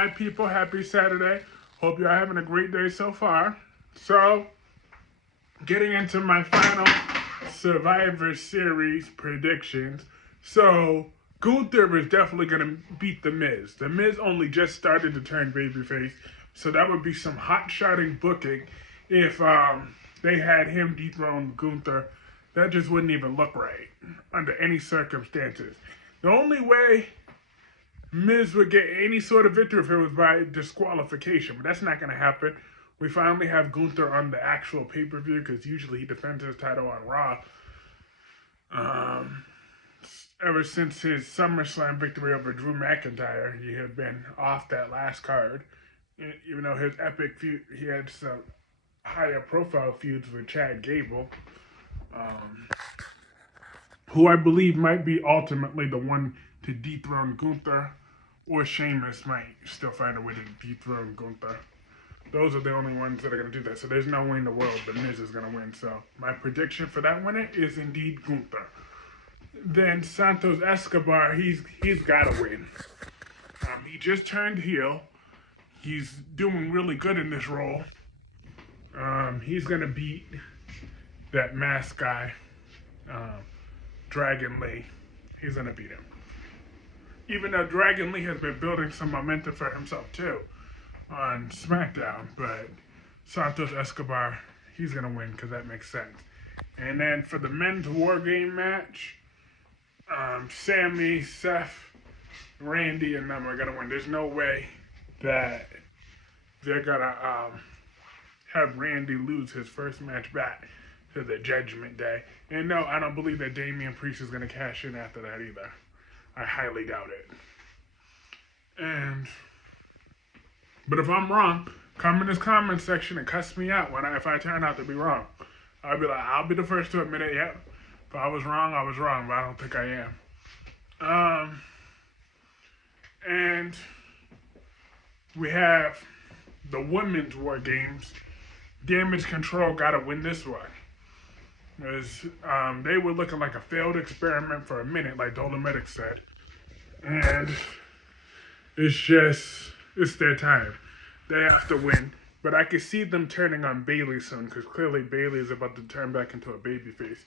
my people? Happy Saturday. Hope you're having a great day so far. So, getting into my final Survivor Series predictions. So, Gunther is definitely going to beat The Miz. The Miz only just started to turn babyface, so that would be some hot-shotting booking if they had him dethrone Gunther. That just wouldn't even look right under any circumstances. The only way Miz would get any sort of victory if it was by disqualification, but that's not going to happen. We finally have Gunther on the actual pay-per-view because usually he defends his title on Raw. Ever since his SummerSlam victory over Drew McIntyre, he had been off that last card. Even though his epic feud, he had some higher profile feuds with Chad Gable, who I believe might be ultimately the one to dethrone Gunther, or Sheamus might still find a way to dethrone Gunther. Those are the only ones that are going to do that. So there's no way in the world the Miz is going to win. So my prediction for that winner is indeed Gunther. Then Santos Escobar, he's got to win. He just turned heel. He's doing really good in this role. He's going to beat that masked guy, Dragon Lee. He's going to beat him. Even though Dragon Lee has been building some momentum for himself too on SmackDown, but Santos Escobar, he's going to win because that makes sense. And then for the men's War Game match, Sammy, Seth, Randy, and them are going to win. There's no way that they're going to have Randy lose his first match back to the Judgment Day. And no, I don't believe that Damian Priest is going to cash in after that either. I highly doubt it. But if I'm wrong, come in this comment section and cuss me out if I turn out to be wrong. I'll be the first to admit it. Yep. If I was wrong, but I don't think I am. And we have the women's War Games. Damage Control got to win this one. Because they were looking like a failed experiment for a minute, like Dolomedic said. And it's their time. They have to win. But I can see them turning on Bayley soon, because clearly Bayley is about to turn back into a babyface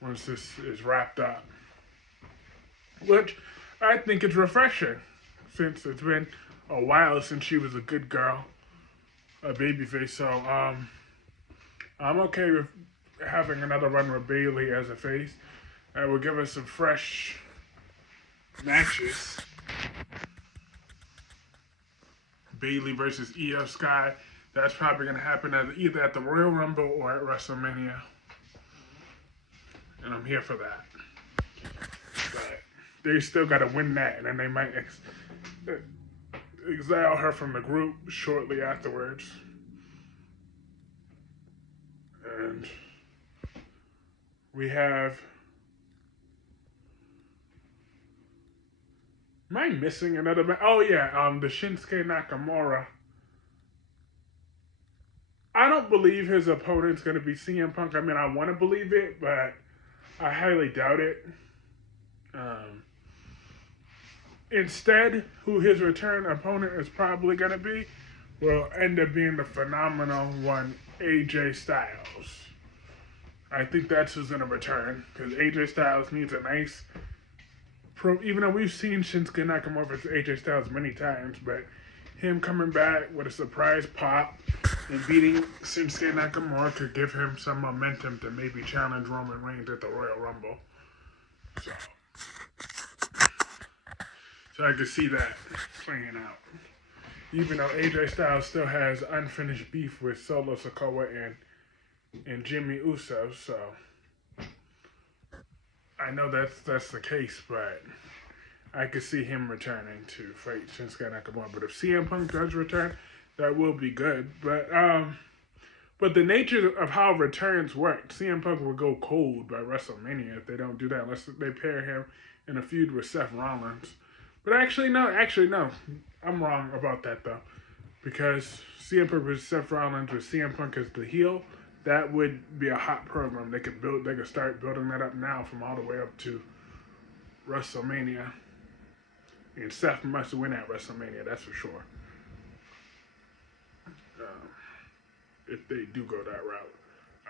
once this is wrapped up. Which I think is refreshing, since it's been a while since she was a good girl, a babyface. So I'm okay with having another run with Bayley as a face. That will give us some fresh matches. Bayley versus Io Sky. That's probably going to happen either at the Royal Rumble or at WrestleMania. And I'm here for that. But they still got to win that, and then they might exile her from the group shortly afterwards. And we have... Am I missing another match? Oh, yeah, the Shinsuke Nakamura. I don't believe his opponent's going to be CM Punk. I mean, I want to believe it, but I highly doubt it. Instead, who his return opponent is probably going to be will end up being the phenomenal one, AJ Styles. I think that's who's going to return, because AJ Styles needs a nice... Even though we've seen Shinsuke Nakamura versus AJ Styles many times, but him coming back with a surprise pop and beating Shinsuke Nakamura could give him some momentum to maybe challenge Roman Reigns at the Royal Rumble. So I could see that playing out. Even though AJ Styles still has unfinished beef with Solo Sikoa and Jimmy Uso, so I know that's the case, but I could see him returning to fight Shinsuke Nakamura. But if CM Punk does return, that will be good. But the nature of how returns work, CM Punk will go cold by WrestleMania if they don't do that, unless they pair him in a feud with Seth Rollins. But actually, no. I'm wrong about that, though. Because CM Punk versus Seth Rollins with CM Punk as the heel, that would be a hot program. They could start building that up now from all the way up to WrestleMania. And Seth must win at WrestleMania, that's for sure. If they do go that route,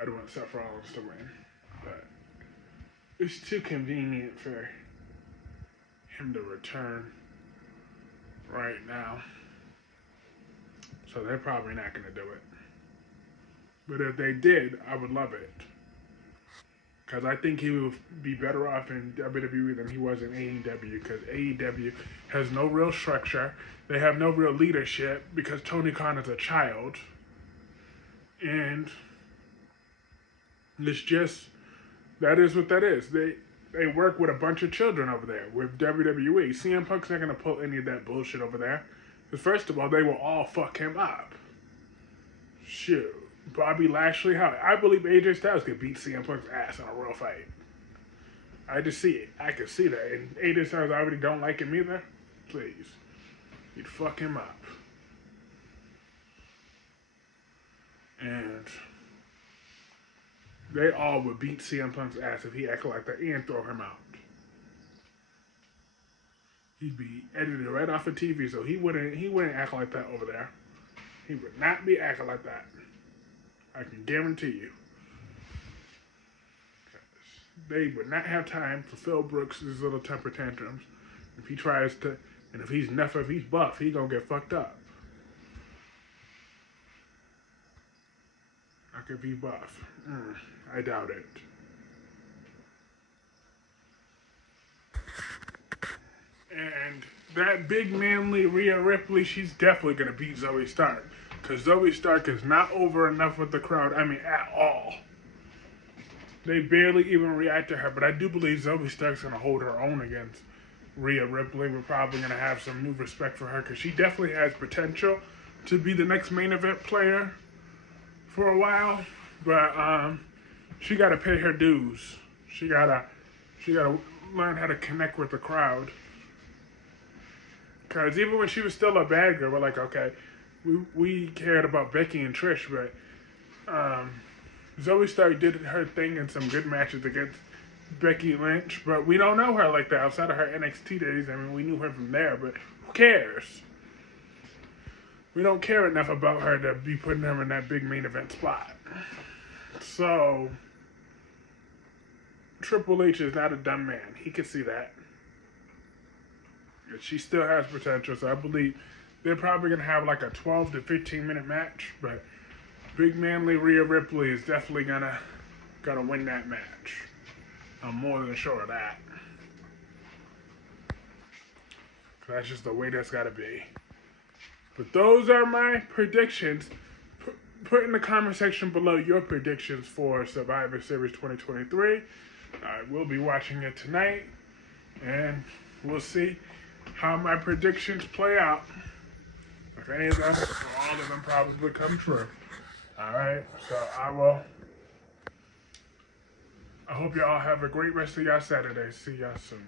I don't want Seth Rollins to win. But it's too convenient for him to return right now. So they're probably not going to do it. But if they did, I would love it. Because I think he would be better off in WWE than he was in AEW. Because AEW has no real structure. They have no real leadership because Tony Khan is a child. And it's just, that is what that is. They work with a bunch of children over there with WWE. CM Punk's not going to pull any of that bullshit over there. Because first of all, they will all fuck him up. Shoot. Bobby Lashley, how I believe AJ Styles could beat CM Punk's ass in a real fight. I just see it. I can see that. And AJ Styles already don't like him either. Please. You'd fuck him up. And they all would beat CM Punk's ass if he acted like that and throw him out. He'd be edited right off of TV, so he wouldn't act like that over there. He would not be acting like that. I can guarantee you. They would not have time for Phil Brooks' little temper tantrums. If he tries to, and if he's buff, he's gonna get fucked up. Like if he's buff. I doubt it. And that big manly Rhea Ripley, she's definitely gonna beat Zoe Stark. Because Zoe Stark is not over enough with the crowd, at all. They barely even react to her, but I do believe Zoe Stark's going to hold her own against Rhea Ripley. We're probably going to have some new respect for her, because she definitely has potential to be the next main event player for a while. But she got to pay her dues. She gotta learn how to connect with the crowd. Because even when she was still a bad girl, we're like, okay, we cared about Becky and Trish, but Zoe Stark did her thing in some good matches against Becky Lynch, but we don't know her like that outside of her NXT days. We knew her from there, but who cares? We don't care enough about her to be putting her in that big main event spot. So, Triple H is not a dumb man. He can see that. She still has potential, so I believe they're probably going to have like a 12 to 15 minute match, but big manly Rhea Ripley is definitely gonna win that match. I'm more than sure of that. That's just the way that's got to be. But those are my predictions. Put in the comment section below your predictions for Survivor Series 2023. I will be watching it tonight, and we'll see how my predictions play out. If any of them or all of them probably come true. Alright, so I hope y'all have a great rest of y'all Saturday. See y'all soon.